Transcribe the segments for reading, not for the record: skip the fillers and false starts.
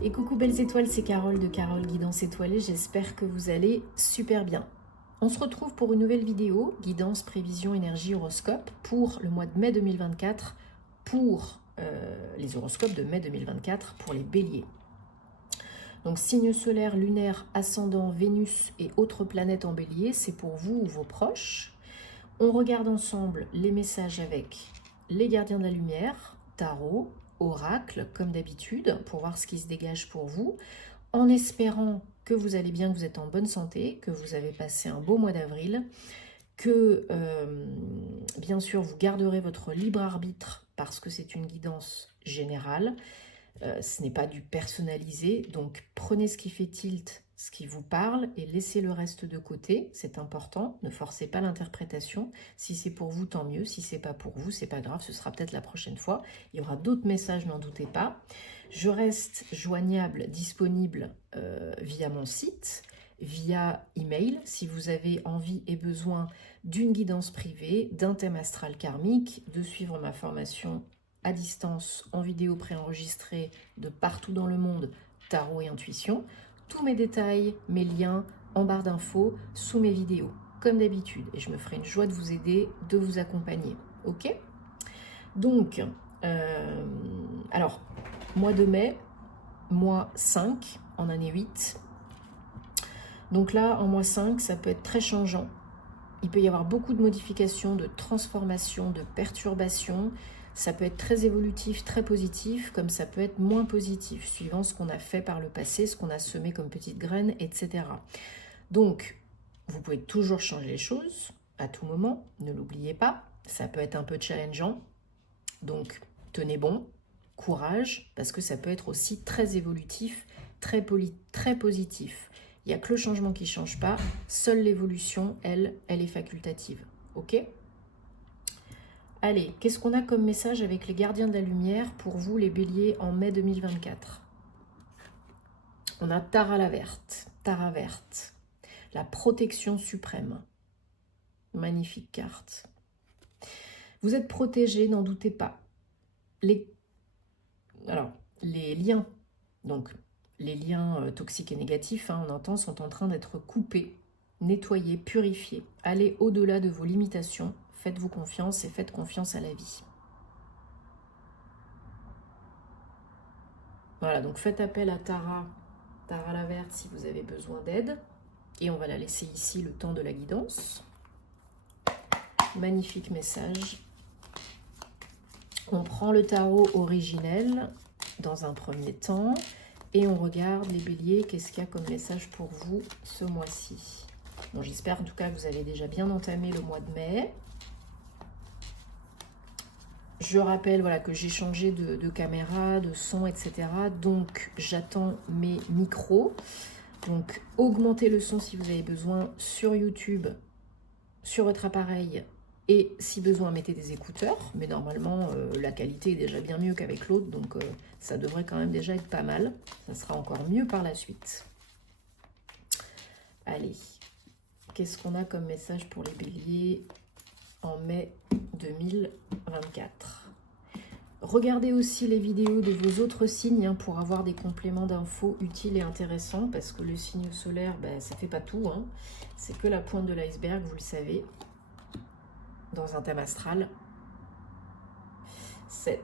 Et coucou belles étoiles, c'est Carole de Carole Guidance Étoilée, j'espère que vous allez super bien. On se retrouve pour une nouvelle vidéo, guidance, prévision, énergie, horoscope, pour le mois de mai 2024, pour les horoscopes de mai 2024, pour les béliers. Donc signe solaire, lunaire, ascendant, Vénus et autres planètes en bélier, c'est pour vous ou vos proches. On regarde ensemble les messages avec les gardiens de la lumière, tarot, oracle, comme d'habitude, pour voir ce qui se dégage pour vous, en espérant que vous allez bien, que vous êtes en bonne santé, que vous avez passé un beau mois d'avril, que bien sûr vous garderez votre libre arbitre parce que c'est une guidance générale, ce n'est pas du personnalisé, donc prenez ce qui fait tilt, ce qui vous parle et laissez le reste de côté, c'est important, ne forcez pas l'interprétation, si c'est pour vous tant mieux, si c'est pas pour vous c'est pas grave, ce sera peut-être la prochaine fois, il y aura d'autres messages, n'en doutez pas. Je reste joignable, disponible via mon site, via email, si vous avez envie et besoin d'une guidance privée, d'un thème astral karmique, de suivre ma formation à distance, en vidéo préenregistrée de partout dans le monde, tarot et intuition. Tous mes détails, mes liens en barre d'infos, sous mes vidéos, comme d'habitude. Et je me ferai une joie de vous aider, de vous accompagner. Ok ? Donc, alors, mois de mai, mois 5, en année 8. Donc là, en mois 5, ça peut être très changeant. Il peut y avoir beaucoup de modifications, de transformations, de perturbations. Ça peut être très évolutif, très positif, comme ça peut être moins positif, suivant ce qu'on a fait par le passé, ce qu'on a semé comme petites graines, etc. Donc, vous pouvez toujours changer les choses à tout moment, ne l'oubliez pas. Ça peut être un peu challengeant, donc tenez bon, courage, parce que ça peut être aussi très évolutif, très positif. Il n'y a que le changement qui ne change pas, seule l'évolution, elle est facultative. Ok ? Allez, qu'est-ce qu'on a comme message avec les gardiens de la lumière pour vous, les béliers, en mai 2024 ? On a Tara verte, la protection suprême. Magnifique carte. Vous êtes protégés, n'en doutez pas. Les liens, donc les liens toxiques et négatifs, on entend, sont en train d'être coupés, nettoyés, purifiés. Allez au-delà de vos limitations, faites-vous confiance et faites confiance à la vie. Voilà, donc faites appel à Tara la verte si vous avez besoin d'aide. Et on va la laisser ici le temps de la guidance. Magnifique message. On prend le tarot originel dans un premier temps et on regarde les béliers, qu'est-ce qu'il y a comme message pour vous ce mois-ci. Bon, j'espère en tout cas que vous avez déjà bien entamé le mois de mai. Je rappelle voilà, que j'ai changé de caméra, de son, etc. Donc j'attends mes micros. Donc augmentez le son si vous avez besoin sur YouTube, sur votre appareil. Et si besoin, mettez des écouteurs. Mais normalement, la qualité est déjà bien mieux qu'avec l'autre. Donc ça devrait quand même déjà être pas mal. Ça sera encore mieux par la suite. Allez, qu'est-ce qu'on a comme message pour les béliers en mai 2024 ? Regardez aussi les vidéos de vos autres signes pour avoir des compléments d'infos utiles et intéressants, parce que le signe solaire, ça ne fait pas tout. C'est que la pointe de l'iceberg, vous le savez, dans un thème astral. 7.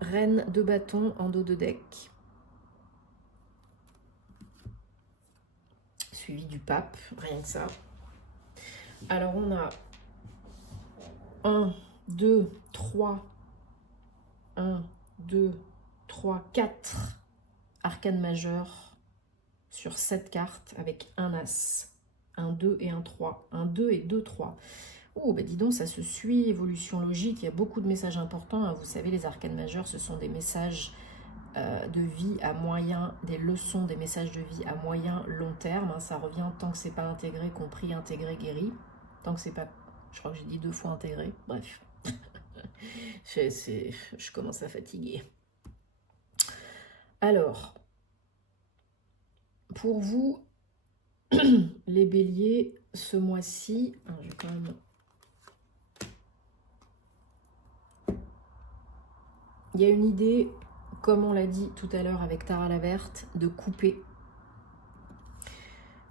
Reine de bâton en dos de deck. Suivi du pape, rien que ça. Alors on a 1, 2, 3... 1, 2, 3, 4 arcanes majeures sur 7 cartes avec un as, un 2 et un 3, un 2 et 2, 3. Oh, dis donc, ça se suit, évolution logique, il y a beaucoup de messages importants. Vous savez, les arcanes majeures, ce sont des messages de vie à moyen, des leçons, des messages de vie à moyen, long terme. Ça revient tant que c'est pas intégré, compris, intégré, guéri. Tant que c'est pas, je crois que j'ai dit 2 fois intégré, bref. Je commence à fatiguer. Alors, pour vous, les béliers, ce mois-ci, je vais quand même... Il y a une idée comme on l'a dit tout à l'heure avec Tara la Verte, de couper.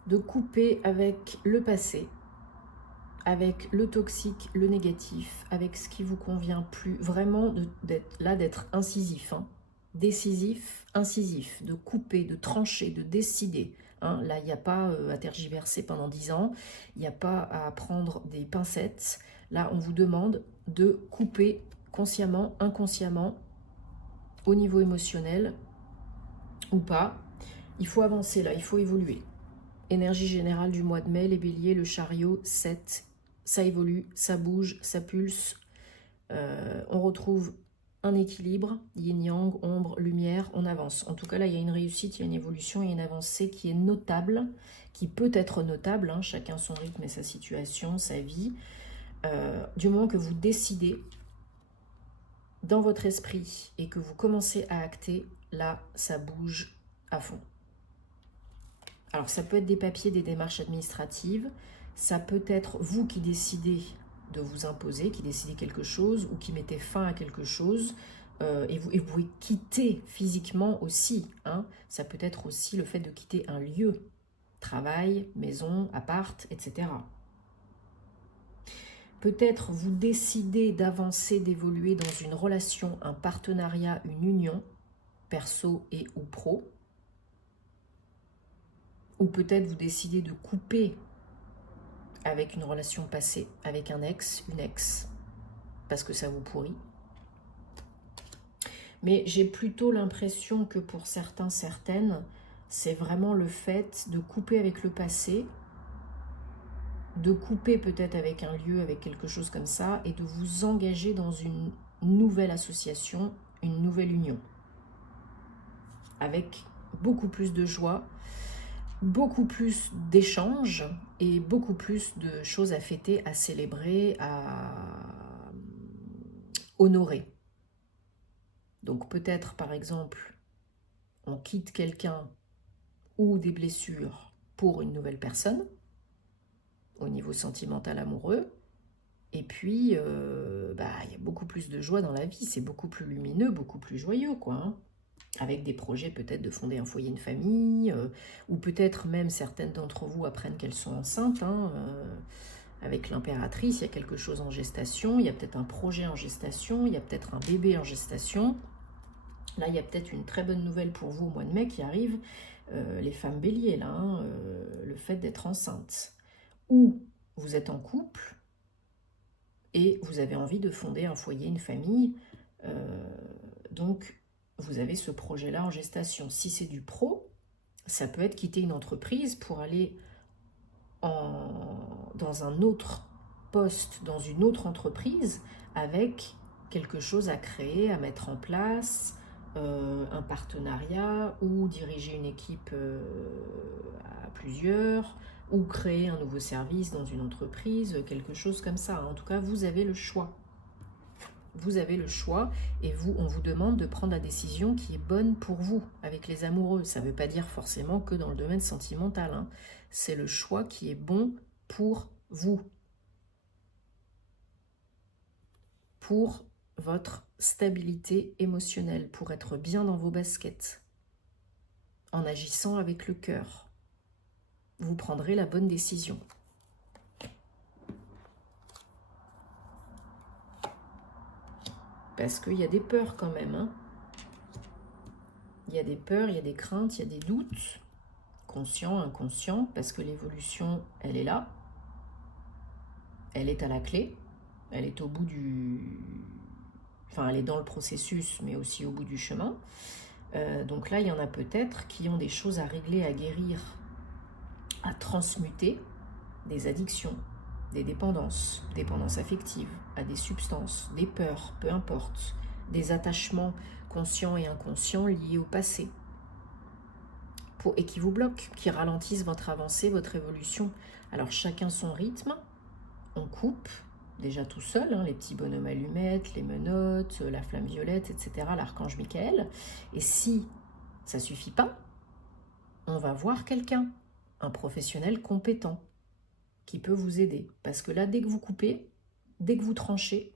De couper avec le passé, avec le toxique, le négatif, avec ce qui vous convient plus. Vraiment, d'être incisif, hein. Décisif, incisif, de couper, de trancher, de décider. Hein. Là, il n'y a pas à tergiverser pendant 10 ans, il n'y a pas à prendre des pincettes. Là, on vous demande de couper consciemment, inconsciemment, au niveau émotionnel ou pas. Il faut avancer là, il faut évoluer. Énergie générale du mois de mai, les béliers, le chariot, 7, ça évolue, ça bouge, ça pulse. On retrouve un équilibre, yin-yang, ombre, lumière, on avance. En tout cas, là, il y a une réussite, il y a une évolution, il y a une avancée qui est notable, qui peut être notable, hein, chacun son rythme et sa situation, sa vie. Du moment que vous décidez dans votre esprit et que vous commencez à acter, là, ça bouge à fond. Alors, ça peut être des papiers, des démarches administratives, ça peut être vous qui décidez de vous imposer, qui décidez quelque chose ou qui mettez fin à quelque chose et vous pouvez quitter physiquement aussi. Hein. Ça peut être aussi le fait de quitter un lieu, travail, maison, appart, etc. Peut-être vous décidez d'avancer, d'évoluer dans une relation, un partenariat, une union, perso et ou pro. Ou peut-être vous décidez de couper avec une relation passée, avec un ex, une ex, parce que ça vous pourrit. Mais j'ai plutôt l'impression que pour certains, certaines, c'est vraiment le fait de couper avec le passé, de couper peut-être avec un lieu, avec quelque chose comme ça, et de vous engager dans une nouvelle association, une nouvelle union, avec beaucoup plus de joie, beaucoup plus d'échanges et beaucoup plus de choses à fêter, à célébrer, à honorer. Donc peut-être, par exemple, on quitte quelqu'un ou des blessures pour une nouvelle personne, au niveau sentimental, amoureux, et puis, il y a beaucoup plus de joie dans la vie, c'est beaucoup plus lumineux, beaucoup plus joyeux, quoi, hein. Avec des projets peut-être de fonder un foyer, une famille, ou peut-être même certaines d'entre vous apprennent qu'elles sont enceintes, hein, avec l'impératrice, il y a quelque chose en gestation, il y a peut-être un projet en gestation, il y a peut-être un bébé en gestation. Là, il y a peut-être une très bonne nouvelle pour vous au mois de mai qui arrive, les femmes béliers, là, hein, le fait d'être enceinte. Ou vous êtes en couple et vous avez envie de fonder un foyer, une famille, donc vous avez ce projet-là en gestation. Si c'est du pro, ça peut être quitter une entreprise pour aller dans un autre poste, dans une autre entreprise, avec quelque chose à créer, à mettre en place, un partenariat, ou diriger une équipe à plusieurs, ou créer un nouveau service dans une entreprise, quelque chose comme ça. En tout cas, vous avez le choix. Vous avez le choix et on vous demande de prendre la décision qui est bonne pour vous avec les amoureux. Ça ne veut pas dire forcément que dans le domaine sentimental, hein. C'est le choix qui est bon pour vous. Pour votre stabilité émotionnelle, pour être bien dans vos baskets, en agissant avec le cœur. Vous prendrez la bonne décision. Parce qu'il y a des peurs quand même, hein. Il y a des peurs, il y a des craintes, il y a des doutes, conscients, inconscients, parce que l'évolution, elle est là. Elle est à la clé. Elle est au bout du... Enfin, elle est dans le processus, mais aussi au bout du chemin. Donc là, il y en a peut-être qui ont des choses à régler, à guérir, à transmuter, des addictions, des dépendances affectives, à des substances, des peurs, peu importe, des attachements conscients et inconscients liés au passé, et qui vous bloquent, qui ralentissent votre avancée, votre évolution. Alors chacun son rythme, on coupe, déjà tout seul, hein, les petits bonhommes allumettes, les menottes, la flamme violette, etc., l'archange Michael. Et si ça ne suffit pas, on va voir quelqu'un, un professionnel compétent, qui peut vous aider. Parce que là, dès que vous coupez, dès que vous tranchez,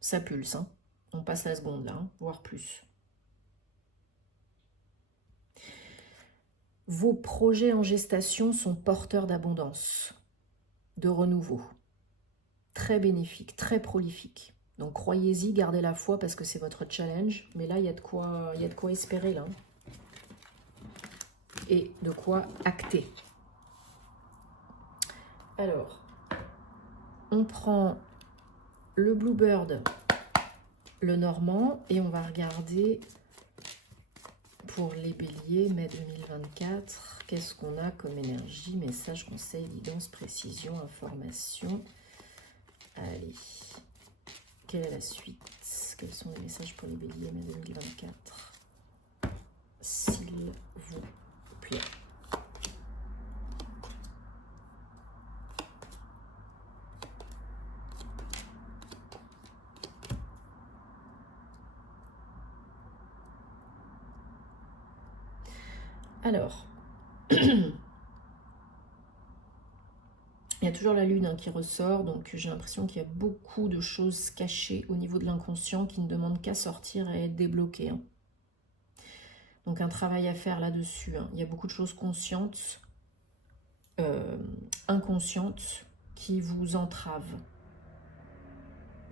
ça pulse. Hein. On passe la seconde là, hein, voire plus. Vos projets en gestation sont porteurs d'abondance, de renouveau. Très bénéfique, très prolifique. Donc croyez-y, gardez la foi parce que c'est votre challenge. Mais là, il y a de quoi espérer là. Et de quoi acter. Alors, on prend le Bluebird, le Normand, et on va regarder pour les béliers, mai 2024. Qu'est-ce qu'on a comme énergie? Message, conseil, guidance, précision, information. Allez. Quelle est la suite? Quels sont les messages pour les béliers, mai 2024? S'il vous plaît. Alors, il y a toujours la lune qui ressort, donc j'ai l'impression qu'il y a beaucoup de choses cachées au niveau de l'inconscient qui ne demandent qu'à sortir et être débloquées. Donc un travail à faire là-dessus. Il y a beaucoup de choses conscientes, inconscientes, qui vous entravent.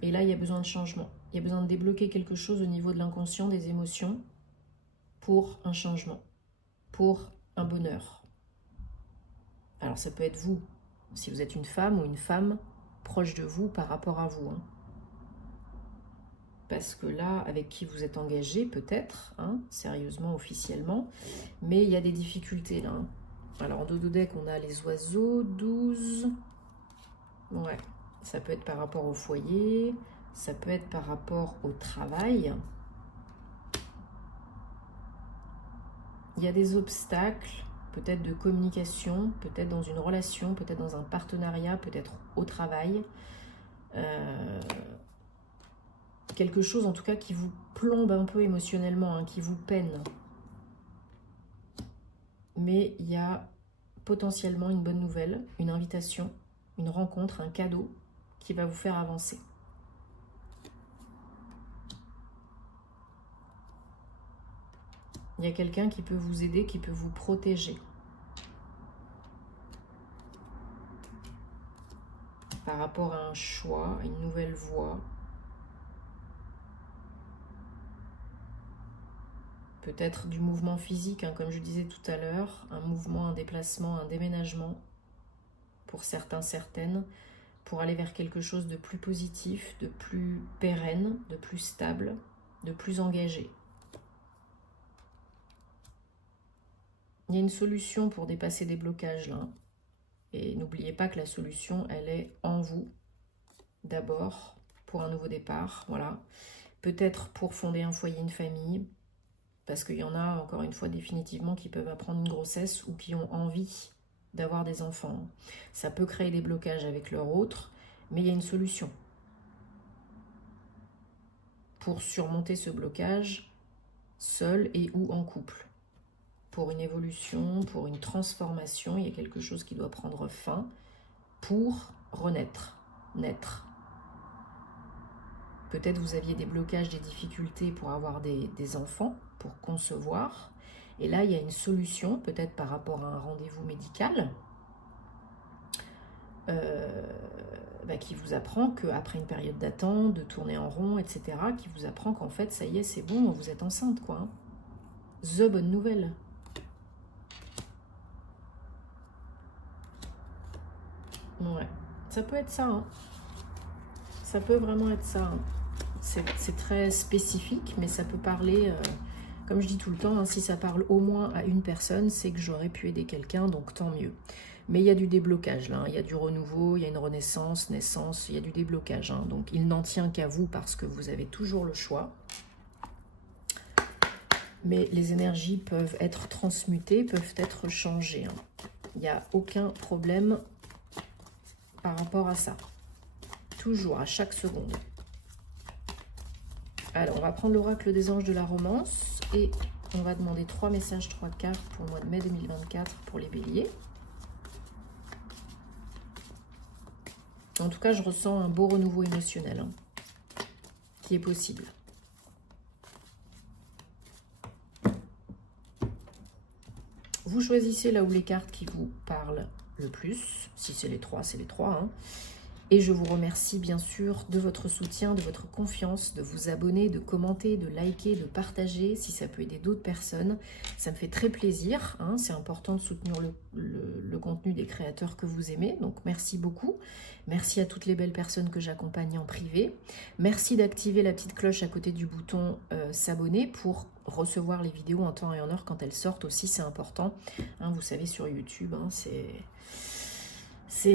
Et là, il y a besoin de changement. Il y a besoin de débloquer quelque chose au niveau de l'inconscient, des émotions, pour un changement, pour un bonheur. Alors ça peut être vous, si vous êtes une femme ou une femme proche de vous par rapport à vous. Parce que là, avec qui vous êtes engagé, peut-être, sérieusement, officiellement, mais il y a des difficultés là. Alors en dodo-deck, on a les oiseaux, 12. Ouais, ça peut être par rapport au foyer, ça peut être par rapport au travail. Il y a des obstacles, peut-être de communication, peut-être dans une relation, peut-être dans un partenariat, peut-être au travail. Quelque chose en tout cas qui vous plombe un peu émotionnellement, qui vous peine. Mais il y a potentiellement une bonne nouvelle, une invitation, une rencontre, un cadeau qui va vous faire avancer. Il y a quelqu'un qui peut vous aider, qui peut vous protéger. Par rapport à un choix, à une nouvelle voie. Peut-être du mouvement physique, comme je disais tout à l'heure, un mouvement, un déplacement, un déménagement, pour certains, certaines, pour aller vers quelque chose de plus positif, de plus pérenne, de plus stable, de plus engagé. Il y a une solution pour dépasser des blocages là. Et n'oubliez pas que la solution, elle est en vous, d'abord, pour un nouveau départ, voilà. Peut-être pour fonder un foyer, une famille, parce qu'il y en a, encore une fois, définitivement, qui peuvent apprendre une grossesse ou qui ont envie d'avoir des enfants. Ça peut créer des blocages avec leur autre, mais il y a une solution. Pour surmonter ce blocage, seul et ou en couple. Pour une évolution, pour une transformation, il y a quelque chose qui doit prendre fin pour renaître, naître. Peut-être vous aviez des blocages, des difficultés pour avoir des enfants, pour concevoir. Et là, il y a une solution, peut-être par rapport à un rendez-vous médical, qui vous apprend qu'après une période d'attente, de tourner en rond, etc., qui vous apprend qu'en fait, ça y est, c'est bon, vous êtes enceinte, quoi. The bonne nouvelle. Ouais, ça peut être ça, Ça peut vraiment être ça, C'est très spécifique, mais ça peut parler, comme je dis tout le temps, si ça parle au moins à une personne, c'est que j'aurais pu aider quelqu'un, donc tant mieux. Mais il y a du déblocage là, il y a du renouveau, il y a une renaissance, naissance, il y a du déblocage. Donc il n'en tient qu'à vous parce que vous avez toujours le choix. Mais les énergies peuvent être transmutées, peuvent être changées. Il n'y a aucun problème par rapport à ça. Toujours, à chaque seconde. Alors, on va prendre l'oracle des anges de la romance et on va demander 3 messages, 3 cartes pour le mois de mai 2024 pour les béliers. En tout cas, je ressens un beau renouveau émotionnel qui est possible. Vous choisissez là où les cartes qui vous parlent le plus. Si c'est les trois, c'est les trois. Hein. Et je vous remercie bien sûr de votre soutien, de votre confiance, de vous abonner, de commenter, de liker, de partager si ça peut aider d'autres personnes. Ça me fait très plaisir. Hein. C'est important de soutenir le contenu des créateurs que vous aimez. Donc merci beaucoup. Merci à toutes les belles personnes que j'accompagne en privé. Merci d'activer la petite cloche à côté du bouton s'abonner pour recevoir les vidéos en temps et en heure quand elles sortent aussi. C'est important. Hein, vous savez, sur YouTube, hein,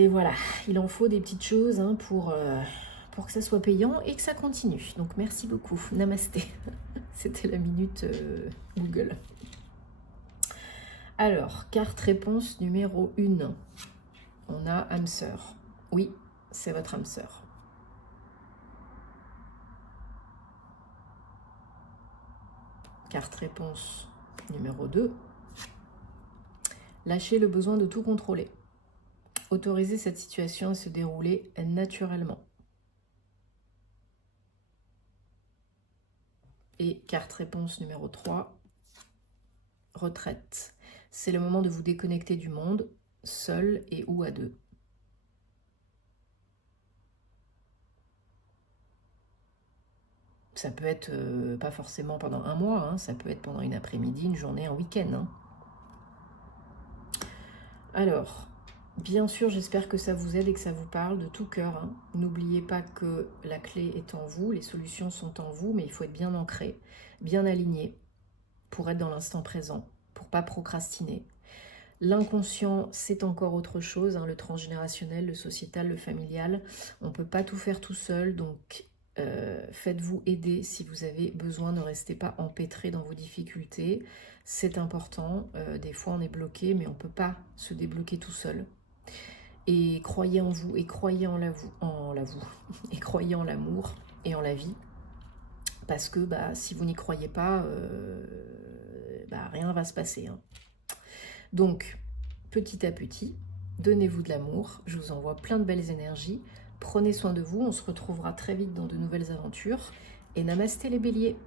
voilà, il en faut des petites choses hein, pour que ça soit payant et que ça continue. Donc merci beaucoup. Namasté. C'était la minute Google. Alors, carte réponse numéro 1. On a âme sœur. Oui, c'est votre âme sœur. Carte réponse numéro 2. Lâchez le besoin de tout contrôler. Autorisez cette situation à se dérouler naturellement. Et carte réponse numéro 3, retraite. C'est le moment de vous déconnecter du monde, seul et ou à deux. Ça peut être pas forcément pendant un mois, hein, ça peut être pendant une après-midi, une journée, un week-end. Hein. Alors, bien sûr, j'espère que ça vous aide et que ça vous parle de tout cœur. Hein. N'oubliez pas que la clé est en vous, les solutions sont en vous, mais il faut être bien ancré, bien aligné pour être dans l'instant présent, pour pas procrastiner. L'inconscient, c'est encore autre chose, hein, le transgénérationnel, le sociétal, le familial. On ne peut pas tout faire tout seul, donc faites-vous aider si vous avez besoin. Ne restez pas empêtré dans vos difficultés. C'est important. Des fois, on est bloqué, mais on ne peut pas se débloquer tout seul. Et croyez en vous, et croyez et croyez en l'amour et en la vie. Parce que si vous n'y croyez pas, rien ne va se passer. Hein. Donc, petit à petit, donnez-vous de l'amour. Je vous envoie plein de belles énergies. Prenez soin de vous. On se retrouvera très vite dans de nouvelles aventures. Et namasté les béliers.